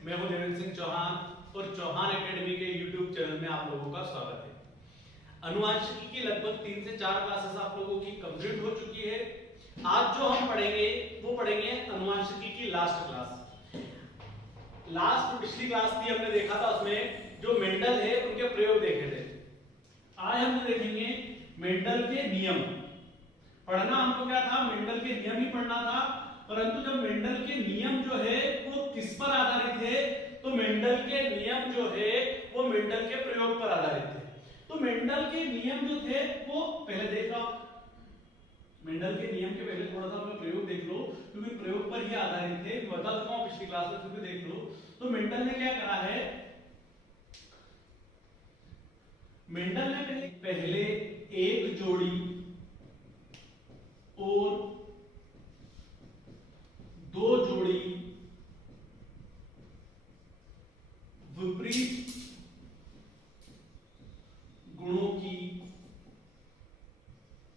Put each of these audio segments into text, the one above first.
मैं हूं देवेंद्र सिंह चौहान और चौहान एकेडमी के YouTube चैनल में आप लोगों का स्वागत है। अनुवांशिकी की लगभग 3 से 4 क्लासेस आप लोगों की कंप्लीट हो चुकी है। आज जो हम पढ़ेंगे वो पढ़ेंगे अनुवांशिकी की लास्ट क्लास। लास्ट पिछली क्लास थी, हमने देखा था उसमें जो मेंडल है उनके प्रयोग देखे थे। आज हम देखेंगे मेंडल के नियम। पढ़ना हमको क्या था, मेंडल के नियम ही पढ़ना था, परंतु जब मेंडल के नियम जो है वो किस पर आधारित है, तो मेंडल के नियम जो है वो मेंडल के प्रयोग पर आधारित थे। तो मेंडल के नियम जो थे वो पहले देख लो। मेंडल के नियम के पहले थोड़ा सा अपना प्रयोग देख लो, क्योंकि प्रयोग पर ही आधारित थे। बता देता हूं पिछली क्लास में, फिर भी देख लो। तो मेंडल ने क्या करा है, मेंडल ने पहले एक जोड़ी और दो जोड़ी विपरीत गुणों की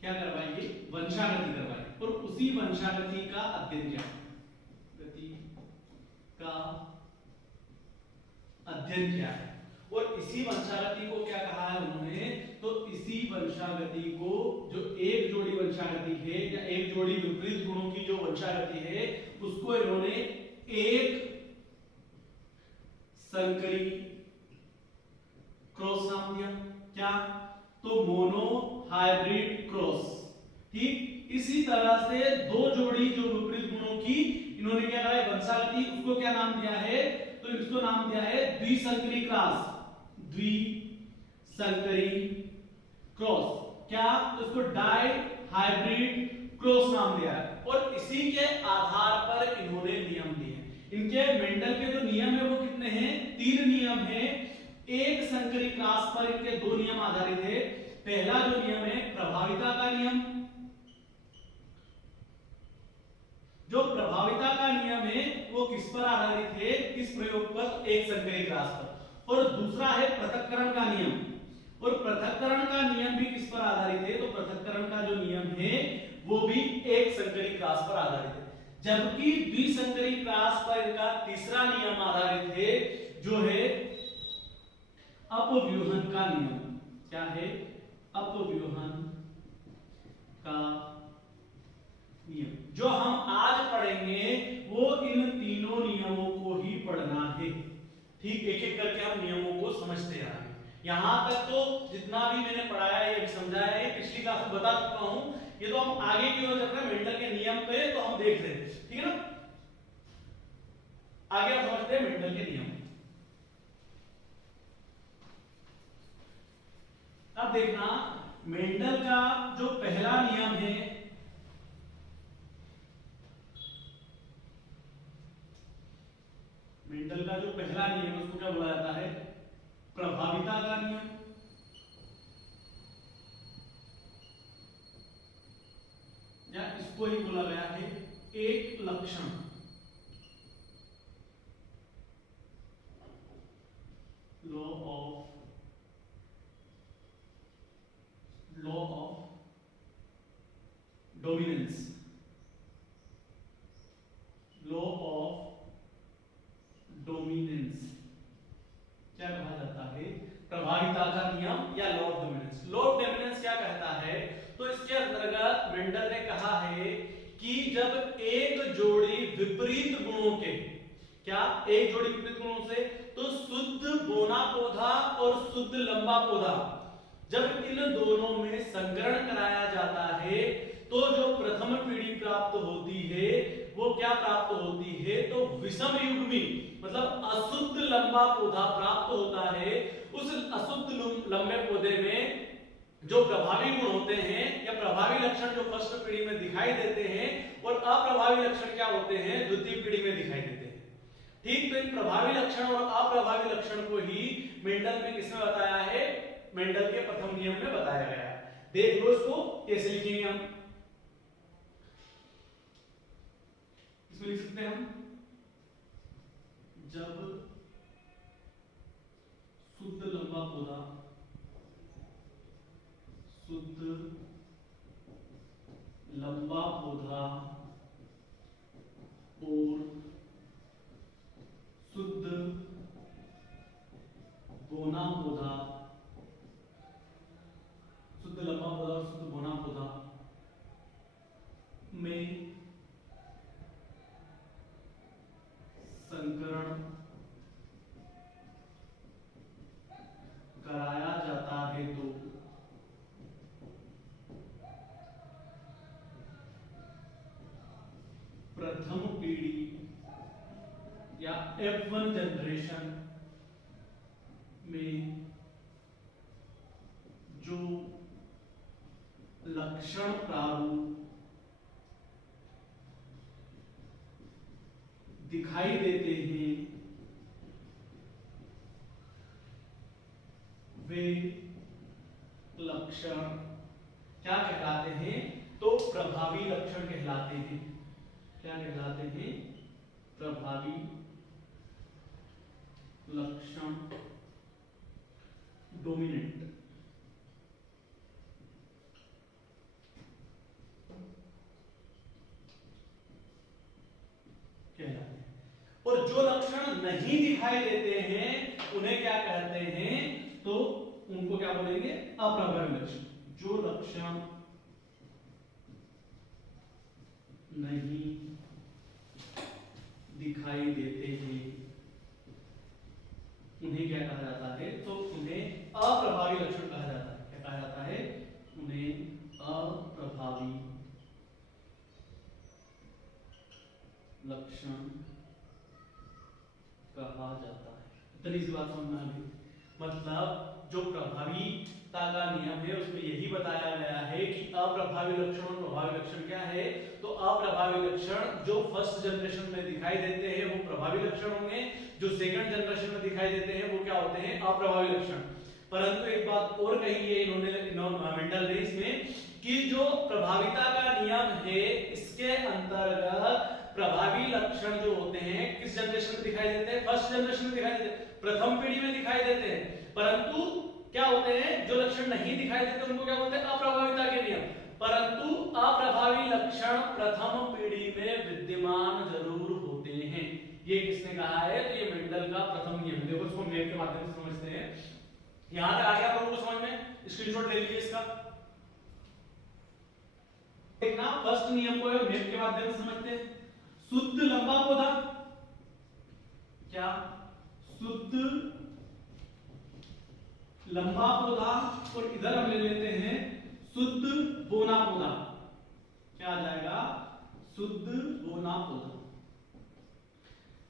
क्या करवाएंगे, वंशागति करवाएंगे, और उसी वंशागति का अध्ययन किया, गति का अध्ययन किया है। और इसी वंशागति को क्या कहा है उन्होंने, तो इसी वंशागति को जो एक जोड़ी वंशागति है या एक जोड़ी विपरीत गुणों की जो वंशागति है उसको इन्होंने एक संकरी क्रॉस नाम दिया। क्या, तो मोनो हाइब्रिड क्रॉस। ठीक इसी तरह से दो जोड़ी जो विपरीत गुणों की इन्होंने क्या कहा है वंशागति, उसको क्या नाम दिया है, तो इसको नाम दिया है द्विसंकरी क्रॉस। द्विसंकरी क्रॉस क्या, तो इसको डाई हाइब्रिड क्रॉस नाम दिया है। और इसी के आधार पर इन्होंने नियम दिए। इनके मेंडल के जो नियम है वो कितने हैं, 3 नियम हैं। एक संकरी क्रॉस पर इनके 2 नियम आधारित है। पहला जो नियम है प्रभाविता का नियम, जो प्रभाविता का नियम है वो किस पर आधारित है, किस प्रयोग पर, एक संकरी क्रॉस पर। और दूसरा है पृथक्करण का नियम, और पृथक्करण का नियम भी किस पर आधारित है, तो पृथक्करण का जो नियम है वो भी एक संकरी क्रॉस पर आधारित है। जबकि द्विसंकरी क्रॉस पर इनका तीसरा नियम आधारित है, जो है अपव्यूहन का नियम। क्या है, अपव्यूहन का नियम। जो हम आज पढ़ेंगे वो इन तीनों नियमों को ही पढ़ना है। ठीक, एक एक करके हम नियमों को समझते आ रहे हैं। यहां तक तो जितना भी मैंने पढ़ाया है, समझाया है, पिछली क्लास में बता चुका हूं। ये तो हम आगे की ओर चल रहे हैं, मेंडल के नियम पे तो हम देख रहे हैं। ठीक है ना, आगे हम समझते हैं मेंडल के नियम। अब देखना, मेंडल का जो पहला नियम है, मेंडल का जो पहला नियम है उसको क्या बोला जाता है, प्रभाविता का नियम। या इसको ही बोला गया है एक लक्षण। Law of dominance. Law of dominance क्या कहा जाता है, प्रभाविता का नियम या law of dominance. Law of dominance क्या कहता है, तो इसके अंतर्गत मेंडल ने कहा है कि जब एक जोड़ी विपरीत गुणों के, क्या, एक जोड़ी विपरीत गुणों से, तो शुद्ध बोना पौधा और शुद्ध लंबा पौधा, जब इन दोनों में संकरण कराया जाता है तो जो प्रथम पीढ़ी प्राप्त होती है वो क्या प्राप्त होती है, तो विषम युग्मी मतलब अशुद्ध लंबा पौधा प्राप्त होता है। उस अशुद्ध लंबे पौधे में जो प्रभावी गुण होते हैं या प्रभावी लक्षण जो फर्स्ट पीढ़ी में दिखाई देते हैं, और अप्रभावी लक्षण क्या होते हैं, द्वितीय पीढ़ी में दिखाई देते हैं। ठीक, तो इन प्रभावी लक्षण और अप्रभावी लक्षण को ही मेंडल ने किसमें बताया है, मेंडल के प्रथम नियम में बताया गया है। देख लो इसको कैसे लिखेंगे हम, इसमें लिख सकते हैं हम, जब शुद्ध लंबा पौधा, शुद्ध लंबा पौधा और शुद्ध प्रथम पीढ़ी या F1 जनरेशन में जो लक्षण प्रारूप दिखाई देते हैं वे लक्षण क्या कहलाते हैं? तो प्रभावी लक्षण कहलाते हैं। क्या कहलाते हैं? प्रभावी लक्षण, डोमिनेंट। कहलाते हैं। और जो लक्षण नहीं दिखाई देते हैं उन्हें क्या कहते हैं? तो उनको क्या बोलेंगे? अप्रभावी लक्षण। जो लक्षण नहीं दिखाई देते हैं उन्हें क्या कहा जाता है? तो उन्हें अप्रभावी लक्षण कहा जाता है। क्या कहा जाता है? उन्हें अप्रभावी लक्षण कहा जाता है। इतनी सी बात समझ में आ गई। मतलब जो प्रभावीता का नियम है उसमें यही बताया गया है कि अप्रभावी लक्षण और प्रभावी लक्षण क्या है? तो अप्रभावी लक्षण जो फर्स्ट जनरेशन में दिखाई देते हैं वो प्रभावी लक्षण होंगे, जो सेकंड जनरेशन में दिखाई देते हैं वो क्या होते हैं? अप्रभावी लक्षण। परंतु एक बात और कही है इन्होंने मेंडल ने इसमें कि जो प्रभाविता का नियम है इसके अंतर्गत प्रभावी लक्षण जो होते हैं किस जनरेशन में दिखाई देते हैं? फर्स्ट जनरेशन में दिखाई देते हैं, प्रथम पीढ़ी में दिखाई देते हैं। परंतु क्या होते हैं? जो लक्षण नहीं दिखाई देते उनको क्या बोलते हैं? अप्रभाविता के नियम। परंतु अप्रभावी लक्षण प्रथम पीढ़ी में विद्यमान जरूर होते हैं। ये किसने कहा है? तो ये मेंडल का प्रथम नियम। देखो इसको मैप के माध्यम से समझते हैं। यहां तक आ गया लोगों को समझ में? स्क्रीनशॉट ले लीजिए इसका। देखना फर्स्ट नियम को मैप के माध्यम से समझते हैं। शुद्ध लंबा पौधा, क्या? शुद्ध लंबा पौधा। और इधर हम ले लेते हैं शुद्ध बोना पौधा। क्या आ जाएगा? शुद्ध बोना पौधा।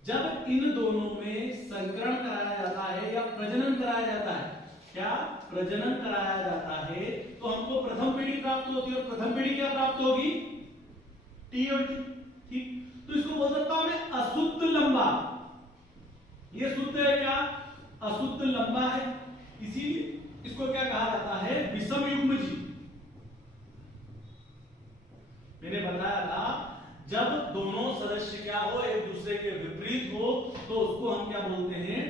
जब इन दोनों में संकरण कराया जाता है या प्रजनन कराया जाता है, क्या? प्रजनन कराया जाता है तो हमको प्रथम पीढ़ी प्राप्त होती है। और प्रथम पीढ़ी क्या प्राप्त होगी? टी और टी। ठीक, तो इसको बोल सकता हूं मैं अशुद्ध लंबा। ये शुद्ध है क्या? अशुद्ध लंबा है, इसीलिए इसको क्या कहा जाता है? विषम युग्मजीव। मैंने बताया था जब दोनों सदस्य क्या हो, एक दूसरे के विपरीत हो, तो उसको हम क्या बोलते हैं?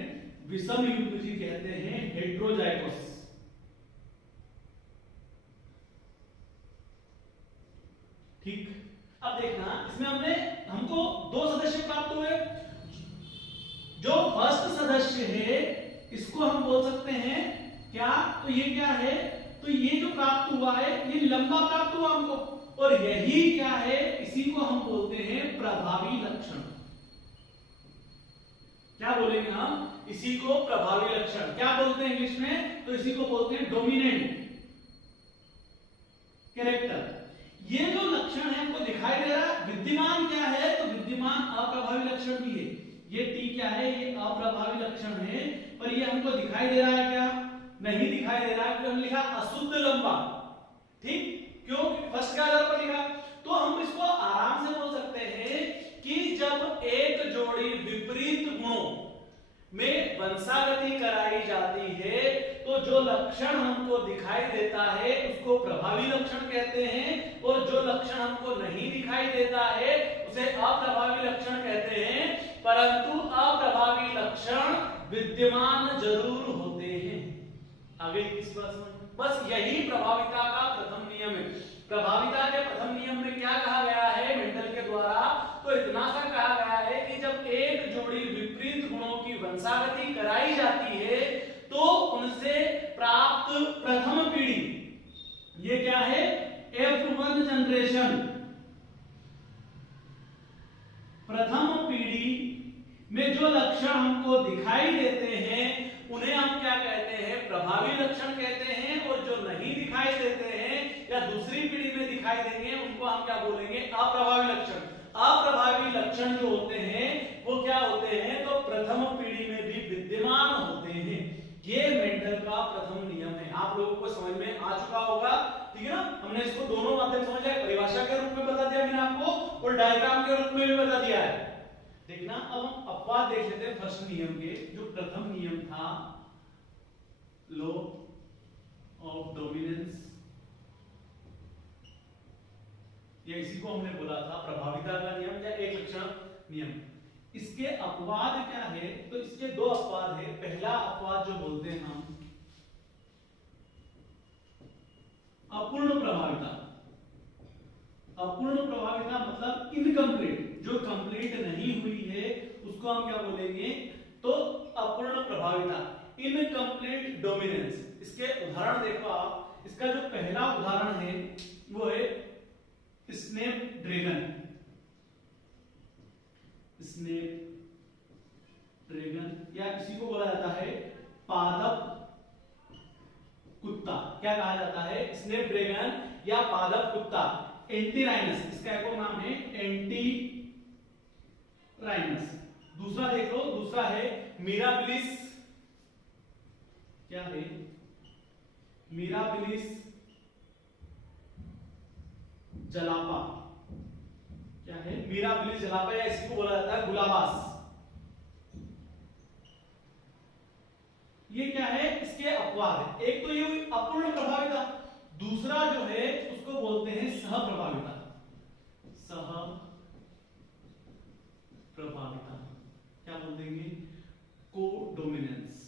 विषम युग्मजीव कहते हैं, हेटेरोजाइगस। ठीक, अब देखना इसमें हमको दो सदस्य प्राप्त हुए। जो फर्स्ट सदस्य है इसको हम बोल सकते हैं क्या? तो ये क्या है? तो ये जो प्राप्त हुआ है ये लंबा प्राप्त हुआ हमको, और यही क्या है? इसी को हम बोलते हैं प्रभावी लक्षण। क्या बोलेंगे हम? इसी को प्रभावी लक्षण क्या बोलते हैं इंग्लिश में? तो इसी को बोलते हैं डोमिनेंट कैरेक्टर। ये जो लक्षण है हमको दिखाई दे रहा है, विद्यमान क्या है? तो विद्यमान अप्रभावी लक्षण भी है। ये टी क्या है? ये अप्रभावी लक्षण है, पर ये हमको दिखाई दे रहा है क्या? नहीं दिखाई दे रहा है। क्यों लिखा अशुद्ध लंबा? ठीक, क्यों? फर्स्ट का आधार पर लिखा। तो हम इसको आराम से बोल सकते हैं कि जब एक जोड़ी विपरीत गुणों में वंशागति कराई जाती है तो जो लक्षण हमको दिखाई देता है उसको प्रभावी लक्षण कहते हैं, और जो लक्षण हमको नहीं दिखाई देता है उसे अप्रभावी लक्षण कहते हैं। परंतु अप्रभावी लक्षण विद्यमान जरूर होते हैं। आगे इस बात समझ, बस यही प्रभाविता का प्रथम नियम है। प्रभाविता के प्रथम नियम में क्या कहा गया है मेंडल के द्वारा? तो इतना सा कहा गया है कि जब एक जोड़ी विपरीत गुणों की वंशागति कराई जाती है तो उनसे प्राप्त प्रथम पीढ़ी, ये क्या है? F1 जनरेशन, प्रथम पीढ़ी में जो लक्षण हमको दिखाई देते हैं उन्हें हम क्या कहते हैं? प्रभावी लक्षण कहते हैं। और जो नहीं दिखाई देते हैं या दूसरी पीढ़ी में दिखाई देंगे उनको हम क्या बोलेंगे? अप्रभावी लक्षण। अप्रभावी लक्षण जो होते हैं वो क्या होते हैं, तो प्रथम पीढ़ी में भी विद्यमान होते हैं। ये मेंडल का प्रथम नियम है। आप लोगों को समझ में आ चुका होगा, ठीक है ना। हमने इसको दोनों माध्यम समझ लिया, परिभाषा के रूप में बता दिया मैंने आपको और डायग्राम के रूप में भी बता दिया है। देखना अब हम अपवाद देख लेते हैं फर्स्ट नियम के। जो प्रथम नियम था लॉ ऑफ डोमिनेंस, या इसी को हमने बोला था प्रभाविता का नियम या एक लक्षण नियम। इसके अपवाद क्या है, तो इसके दो अपवाद है। पहला अपवाद जो बोलते हैं हम अपूर्ण प्रभाविता। अपूर्ण प्रभाविता मतलब इनकम्प्लीट, जो कंप्लीट नहीं हुई है उसको हम क्या बोलेंगे, तो अपूर्ण प्रभाविता, इनकम्प्लीट डोमिनेंस। इसके उदाहरण देखो आप। इसका जो पहला उदाहरण है वो है स्नैपड्रैगन। स्नैपड्रैगन या इसी को बोला जाता है पादप कुत्ता। क्या कहा जाता है, स्नैपड्रैगन या पादप कुत्ता। एंटीराइनस इसका एक और नाम है, एंटीराइनस। दूसरा देखो, दूसरा है मिराबिलिस। क्या है, मिराबिलिस जलापा। क्या है, मिराबिलिस जलापा या इसी को बोला जाता है गुलाबास। ये क्या है, इसके अपवाद है। एक तो ये अपूर्ण प्रभाविता, दूसरा जो है उसको बोलते हैं सहप्रभाविता। सहप्रभाविता क्या बोल देंगे, कोडोमिनेंस।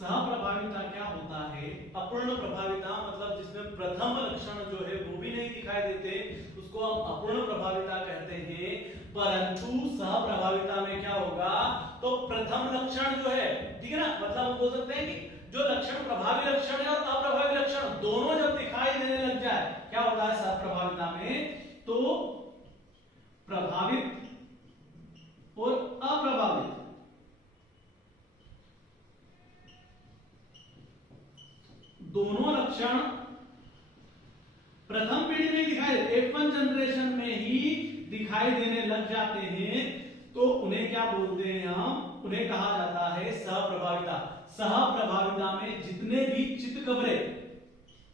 सहप्रभाविता क्या होता है, अपूर्ण प्रभाविता मतलब जिसमें प्रथम लक्षण जो है वो भी नहीं दिखाई देते, उसको हम अपूर्ण प्रभाविता कहते हैं। परंतु सहप्रभाविता में क्या होगा, तो प्रथम लक्षण जो है, ठीक है ना, मतलब हम बोल सकते हैं कि जो लक्षण प्रभावी लक्षण है और अप्रभावी लक्षण दोनों जब दिखाई देने लग जाए, क्या होता है सहप्रभाविता में, तो प्रभावित और अप्रभावित दोनों लक्षण प्रथम पीढ़ी में दिखाई, F1 जनरेशन में ही दिखाई देने लग जाते हैं, तो उन्हें क्या बोलते हैं हम, उन्हें कहा जाता है सहप्रभाविता। सहप्रभाविता में जितने भी चितकबरे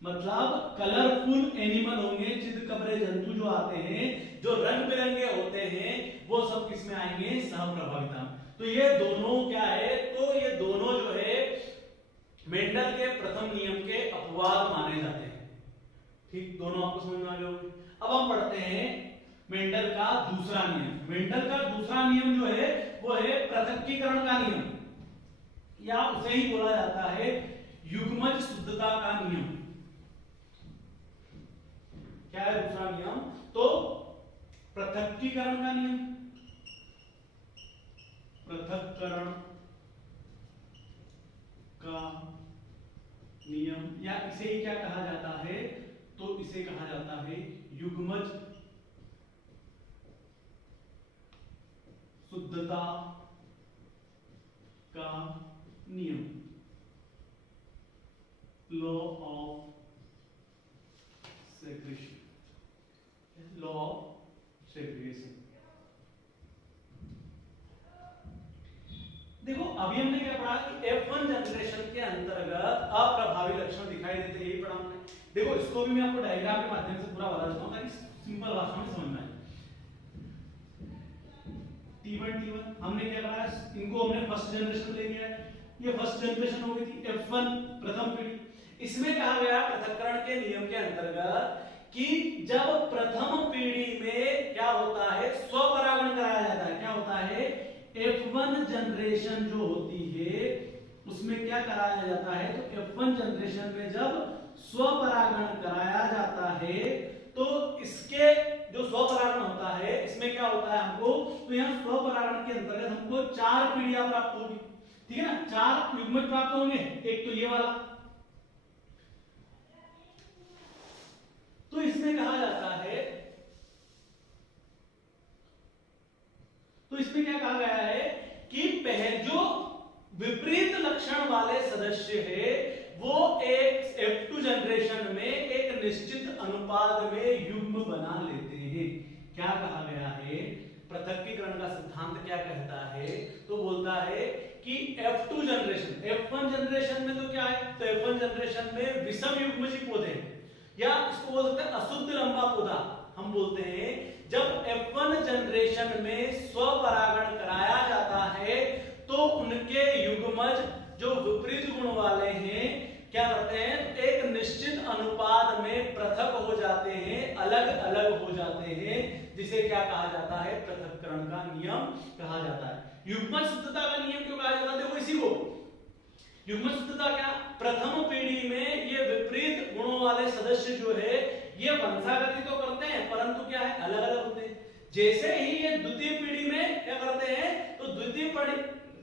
मतलब कलरफुल एनिमल होंगे, चितकबरे जंतु जो आते हैं, जो रंग बिरंगे होते हैं, वो सब किसमें आएंगे, सहप्रभाविता। तो ये दोनों क्या है, तो ये दोनों जो है मेंडल के प्रथम नियम के अपवाद माने जाते हैं। ठीक, दोनों आपको समझ में आ गए होंगे। अब हम पढ़ते हैं मेंडल का दूसरा नियम। मेंडल का दूसरा नियम जो है वो है पृथक्कीकरण का नियम, या उसे ही बोला जाता है युग्मज शुद्धता का नियम। क्या है दूसरा नियम, तो पृथक्कीकरण का नियम। पृथक्करण का नियम, या इसे ही क्या कहा जाता है, तो इसे कहा जाता है युग्मज शुद्धता का नियम, law of segregation. Law of segregation. देखो अभी हमने क्या पढ़ा कि F1 जनरेशन के अंतर्गत अप्रभावी लक्षण दिखाई देते, यही पढ़ा हमने। देखो इसको भी मैं आपको डायग्राम के माध्यम से पूरा बता देता हूं ताकि सिंपल भाषा में समझ में आए। T1 हमने क्या करा, इनको हमने फर्स्ट जनरेशन ले लिया है। ये फर्स्ट जनरेशन हो गई थी F1 प्रथम पीढ़ी। इसमें कहा गया पृथक्करण के नियम के अंतर्गत कि जब प्रथम पीढ़ी में क्या होता है, स्वपरागण कराया जाता है। क्या होता है, F1 जनरेशन जो होती है उसमें क्या कराया जाता है, तो F1 जनरेशन में जब स्वपरागण कराया जाता है, तो इसके जो स्वपरागण होता है इसमें क्या होता है हमको, तो यहाँ स्वपरागण के अंतर्गत हमको 4 पीढ़ियां प्राप्त होगी। ठीक है ना, 4 युग्मज प्राप्त होंगे। एक तो ये वाला, तो इसमें कहा जाता है, तो इसमें क्या कहा गया है कि पहले जो विपरीत लक्षण वाले सदस्य है वो एक F2 जनरेशन में एक निश्चित अनुपात में युग्म बना लेते हैं। क्या कहा गया है? पृथक्कीकरण का सिद्धांत क्या कहता है? तो बोलता है कि F2 जनरेशन, F1 जनरेशन में तो क्या है? तो F1 जनरेशन में विषम युग्मजी पौधे या इसको बोल सकते हैं अशुद्ध लंबा पौधा। हम बोलते हैं जब F1 जनरेशन में स्वपरागण कराया जाता है तो उनके युग्मज जो विपरीत गुण वाले हैं क्या करते हैं? एक निश्चित अनुपात में पृथक हो जाते हैं, अलग अलग हो जाते हैं, जिसे क्या कहा जाता है? पृथक्करण का नियम कहा जाता है। युग्मज शुद्धता का नियम क्यों कहा जाता है? देखो इसी को युग्मज शुद्धता क्या? प्रथम पीढ़ी में ये विपरीत गुणों वाले सदस्य जो है ये वंशागति तो करते हैं परंतु क्या है? अलग अलग होते हैं। जैसे ही ये द्वितीय पीढ़ी में क्या करते हैं? तो द्वितीय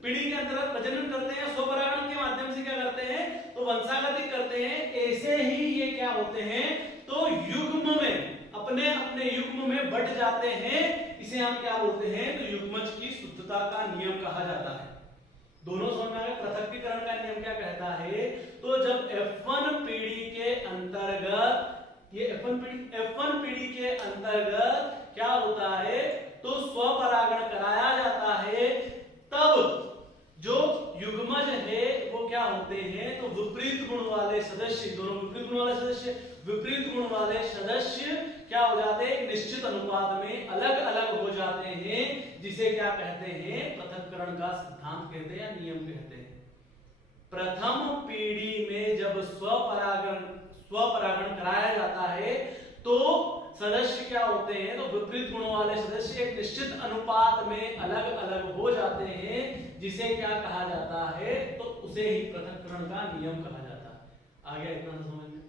पीढ़ी के अंतर्गत प्रजनन करते हैं, स्वपरागण के माध्यम से क्या करते हैं? तो वंशागति करते हैं। ऐसे ही ये क्या होते हैं? तो युग्म में अपने अपने युग्म में बट जाते हैं। इसे हम क्या बोलते हैं? तो युग्मज की शुद्धता का नियम कहा जाता है। दोनों समझ में आ गया? पृथक्कीकरण का नियम क्या कहता है? तो जब F1 पीढ़ी के अंतर्गत ये F1 पीढ़ी के अंतर्गत क्या होता है? तो स्वपरागण कराया जाता है, तब जो युग्मज है वो क्या होते हैं? तो विपरीत गुण वाले सदस्य, दोनों विपरीत गुण वाले सदस्य, विपरीत गुण वाले सदस्य क्या हो जाते हैं? निश्चित अनुपात में अलग अलग हो जाते हैं, जिसे क्या कहते हैं? पृथक्करण का सिद्धांत कहते हैं या नियम कहते हैं। प्रथम पीढ़ी में जब स्वपरागण कराया जाता है तो सदस्य क्या होते हैं? तो विपरीत गुणों वाले सदस्य एक निश्चित अनुपात में अलग अलग हो जाते हैं, जिसे क्या कहा जाता है? तो उसे ही पृथक्करण का नियम कहा जाता है। आगे इतना समझ में?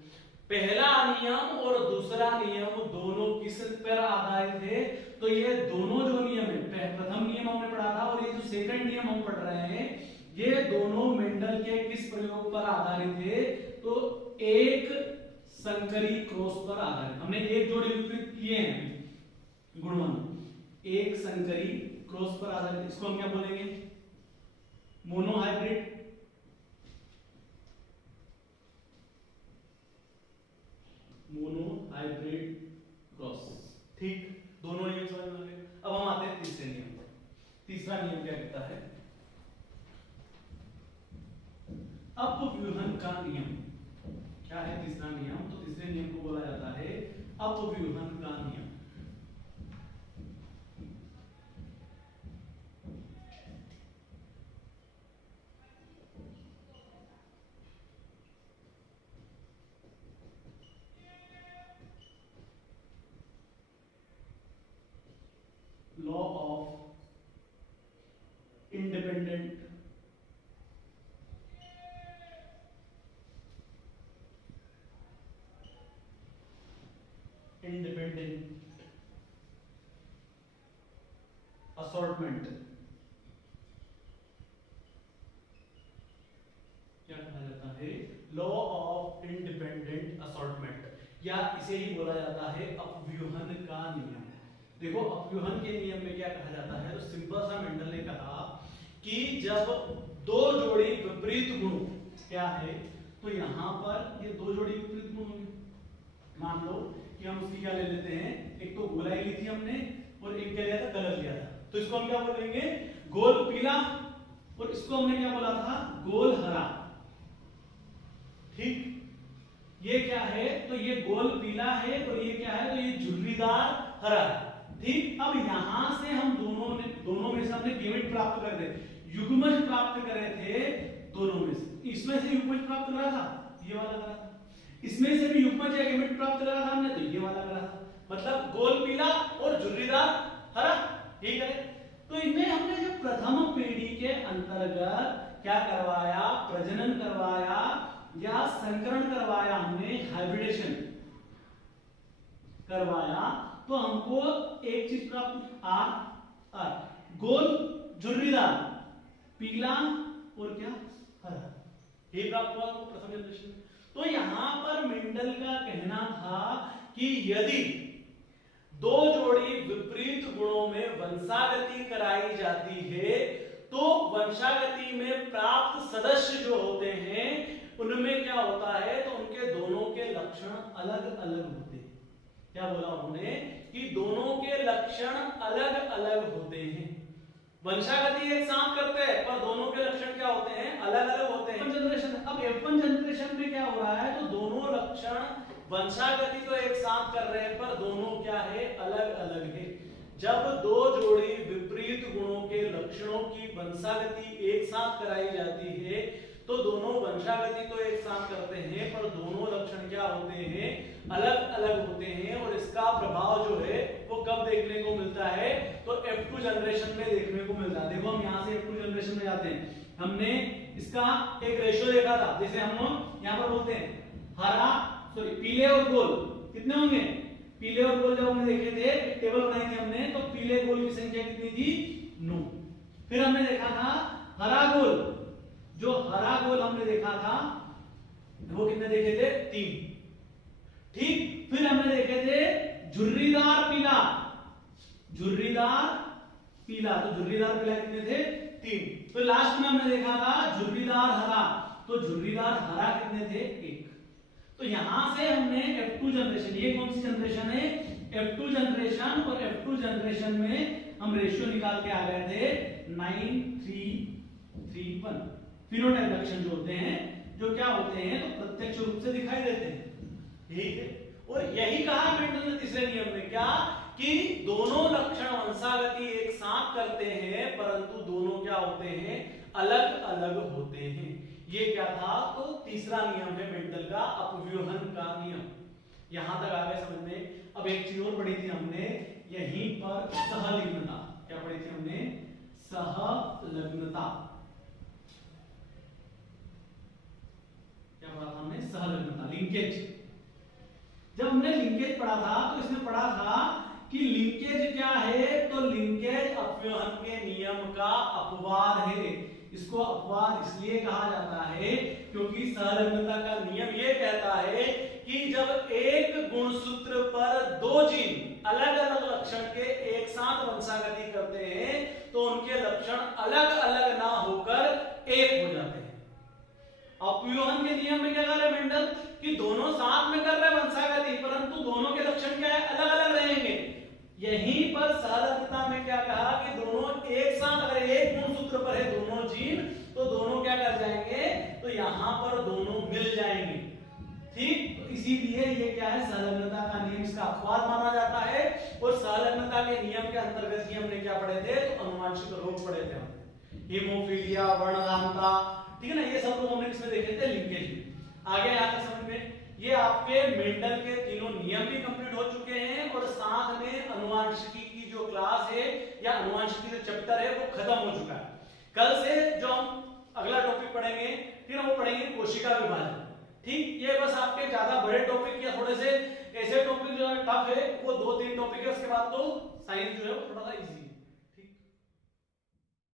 पहला नियम और दूसरा नियम दोनों किस पर आधारित है? तो ये दोनों जो नियम है, प्रथम नियम हमने पढ़ा था और ये जो सेकंड नियम हम पढ़ रहे हैं, ये दोनों मेंडल के किस प्रयोग पर आधारित है? तो एक संकरी क्रॉस पर आधारित। हमने एक जोड़ी विपरीत किए हैं गुणवन, एक संकरी क्रॉस पर आधारित। इसको हम क्या बोलेंगे? मोनोहाइब्रिड। Monohybrid cross. ठीक, दोनों नियम समझ में आ गए। अब हम आते हैं तीसरे नियम पर। तीसरा नियम क्या कहता है? अपव्यूहन का नियम। क्या है तीसरा नियम? तो तीसरे नियम को बोला जाता है अपव्यूहन का नियम। Law of independent assortment. क्या कहा जाता है? लॉ ऑफ इंडिपेंडेंट असॉर्टमेंट, या इसे ही बोला जाता है अपव्यूहन का नियम। देखो अपव्यूहन के नियम में क्या कहा जाता है? तो सिंपल सा मेंडल ने कहा कि जब दो जोड़ी विपरीत गुण क्या है? तो यहां पर ये दो जोड़ी विपरीत गुण होंगे। मान लो कि हम उसकी क्या ले लेते हैं? एक तो गोलाई ली थी हमने और एक क्या लिया था? कलर लिया था। तो इसको हम क्या बोलेंगे? गोल पीला, और इसको हमने क्या बोला था? गोल हरा। ठीक, ये क्या है? तो ये गोल पीला है और ये क्या है? तो ये झुर्रीदार हरा है। ठीक, अब यहां से हम दोनों में से हमने गेमेट प्राप्त कर रहे थे, युग्मज प्राप्त करे थे दोनों में से। इसमें से युग्मज प्राप्त करा था, ये वाला करा था। इसमें से भी युग्मज या गेमेट प्राप्त करा था हमने, तो ये वाला करा था। मतलब गोल पीला और झुर्रीदार हरा, ठीक है। तो इनमें हमने जो प्रथम पीढ़ी के अंतर्गत क्या करवाया? प्रजनन करवाया या संकरण करवाया, हमने हाइब्रिडेशन करवाया, तो हमको एक चीज प्राप्त आर गोल झुर्रीदार पीला और क्या? हरा, ये प्राप्त हुआ प्रथम जनरेशन में। तो यहां पर मेंडल का कहना था कि यदि दो जोड़ी विपरीत गुणों में वंशागति कराई जाती है तो वंशागति में प्राप्त सदस्य जो होते हैं उनमें क्या होता है, तो उनके दोनों के लक्षण अलग अलग होते हैं। क्या बोला उन्होंने कि दोनों के लक्षण अलग अलग होते हैं। वंशागति एक साथ करते हैं पर दोनों के लक्षण क्या होते हैं, अलग अलग होते हैं। जनरेशन, अब F1 जनरेशन में क्या हो रहा है, तो दोनों लक्षण वंशागति तो एक साथ कर रहे हैं पर दोनों क्या है, अलग अलग है। जब दो जोड़ी विपरीत गुणों के लक्षणों की वंशागति एक साथ कराई जाती है तो दोनों वंशागति तो एक साथ करते हैं पर दोनों लक्षण क्या होते हैं, अलग अलग होते हैं। और इसका प्रभाव जो है वो कब देखने को मिलता है, तो F2 जनरेशन में देखने को मिलता है। देखो हम यहाँ से F2 जनरेशन में जाते हैं। हमने इसका एक रेशियो देखा था, जैसे हम लोग यहाँ पर बोलते हैं हरा पीले और गोल कितने होंगे, पीले और गोल जब हमने देखे थे, एक टेबल बनाई थी हमने, तो पीले गोल की संख्या कितनी थी, 9। फिर हमने देखा था हरा गोल, जो हरा गोल हमने देखा था वो कितने देखे थे, 3। ठीक, फिर हमने देखे थे झुर्रीदार पीला, झुर्रीदार पीला, तो झुर्रीदार पीला कितने थे, 3। तो लास्ट में हमने देखा था झुर्रीदार हरा, तो झुर्रीदार हरा कितने थे, 1। तो यहां से हमने F2 जनरेशन, ये कौन सी जनरेशन है, F2 जनरेशन, और F2 जनरेशन में हम रेशियो निकाल के आ गए थे 9, 3, 3, 1। फिनोटाइप लक्षण जो होते हैं, जो क्या होते हैं, तो प्रत्यक्ष रूप से दिखाई देते हैं। ठीक है, और यही कहा मेंडल ने तीसरे नियम में, क्या कि दोनों लक्षण वंशागति एक साथ करते हैं परंतु दोनों क्या होते हैं, अलग अलग होते हैं। ये क्या था, तो तीसरा नियम है मेंडल का, अपव्यूहन का नियम। यहां तक आ गए समझ में। अब एक चीज और पढ़ी थी हमने यहीं पर, सहलिंगता। क्या पढ़ी थी हमने, सहलग्नता। क्या पढ़ा था हमने, सहलग्नता, लिंकेज। जब हमने लिंकेज पढ़ा था तो इसमें पढ़ा था कि लिंकेज क्या है, तो लिंकेज अपव्यूहन के नियम का अपवाद है। इसको अपवाद इसलिए कहा जाता है क्योंकि सहलग्नता का नियम ये कहता है कि जब एक गुणसूत्र पर दो जीन अलग अलग लक्षण के एक साथ वंशागति करते हैं तो उनके लक्षण अलग अलग ना होकर एक हो जाते हैं। अपव्यूहन के नियम में क्या कर रहे मेंडल, कि दोनों साथ में कर रहे वंशागति परंतु दोनों के लक्षण क्या है, अलग अलग रहेंगे। यहीं पर सहलग्नता में क्या कहा कि दोनों एक साथ, अगर एक गुणसूत्र पर है दोनों जीन, तो दोनों क्या कर जाएंगे, तो यहां पर दोनों मिल जाएंगे। ठीक, तो इसीलिए ये क्या है, सहलग्नता का नियम, इसका अपवाद माना जाता है। और सहलग्नता के नियम के अंतर्गत ही हमने क्या पढ़े थे, तो अनुवांशिक रोग पढ़े थे हम, हीमोफीलिया, वर्णधानता। ठीक है ना, ये सब लोग हमने किसमें देखे थे, लिंकेज में। आगे यहाँ तक समझ में, ये आपके मेंडल के तीनों नियम भी कंप्लीट हो चुके हैं और साथ में अनुवांशिकी की जो क्लास है या अनुवांशिकी जो चैप्टर है वो खत्म हो चुका है। कल से जो हम अगला टॉपिक पढ़ेंगे, फिर हम वो पढ़ेंगे कोशिका विभाजन। ठीक, ये बस आपके ज्यादा बड़े टॉपिक या थोड़े से ऐसे टॉपिक जो टफ है वो 2-3 टॉपिक है, उसके बाद तो साइंस जो है वो थोड़ा सा इजी